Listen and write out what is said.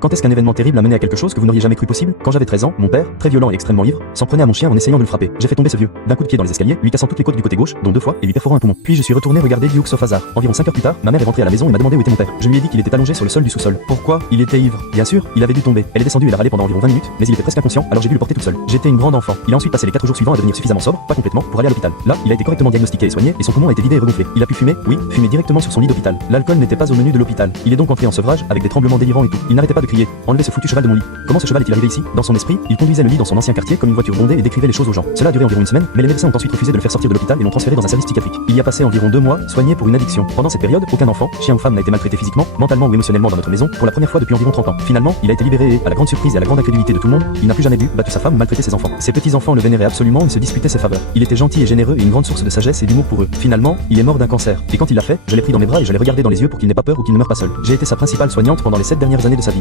Quand est-ce qu'un événement terrible a mené à quelque chose que vous n'auriez jamais cru possible? Quand j'avais 13 ans, mon père, très violent et extrêmement ivre, s'en prenait à mon chien en essayant de le frapper. J'ai fait tomber ce vieux d'un coup de pied dans les escaliers, lui cassant toutes les côtes du côté gauche, dont 2 fois, et lui perforant un poumon. Puis je suis retourné regarder Duke sauf hasard. Environ 5 heures plus tard, ma mère est rentrée à la maison et m'a demandé où était mon père. Je lui ai dit qu'il était allongé sur le sol du sous-sol. Pourquoi? Il était ivre. Bien sûr, il avait dû tomber. Elle est descendue et l'a râlé pendant environ 20 minutes, mais il était presque inconscient, alors j'ai dû le porter toute seule. J'étais une grande enfant. Il a ensuite passé les 4 jours suivants à devenir suffisamment sobre, pas complètement, pour aller à l'hôpital. Là, il a été correctement diagnostiqué et soigné, et son poumon a été vidé et regonflé. Il a pu fumer, oui, fumer directement sur son lit d'hôpital. L'alcool n'était pas au menu de l'hôpital. Il est donc entré en sevrage avec des tremblements délirants et tout. Il n'arrêtait pas de crier: enlevez ce foutu cheval de mon lit. Comment ce cheval est-il arrivé ici? Dans son esprit, il conduisait le lit dans son ancien quartier comme une voiture bondée et décrivait les choses aux gens. Cela a duré environ une semaine, mais les médecins ont ensuite refusé de le faire sortir de l'hôpital et l'ont transféré dans un service psychiatrique. Il y a passé environ 2 mois, soigné pour une addiction. Pendant cette période, aucun enfant, chien ou femme n'a été maltraité physiquement, mentalement ou émotionnellement dans notre maison pour la première fois depuis environ 30 ans. Finalement, il a été libéré et, à la grande surprise et à la grande incrédulité de tout le monde, il n'a plus jamais bu, battu sa femme ou maltraité ses enfants. Ses petits-enfants le vénéraient absolument et se disputaient ses faveurs. Il était gentil et généreux et une grande source de sagesse et d'humour pour eux. Finalement, il est mort d'un cancer. Et quand il l'a fait, je l'ai pris dans mes bras et je l'ai regardé dans les yeux pour qu'il n'ait pas peur ou qu'il ne meure pas seul. J'ai été sa principale soignante pendant les 7 dernières années de sa vie.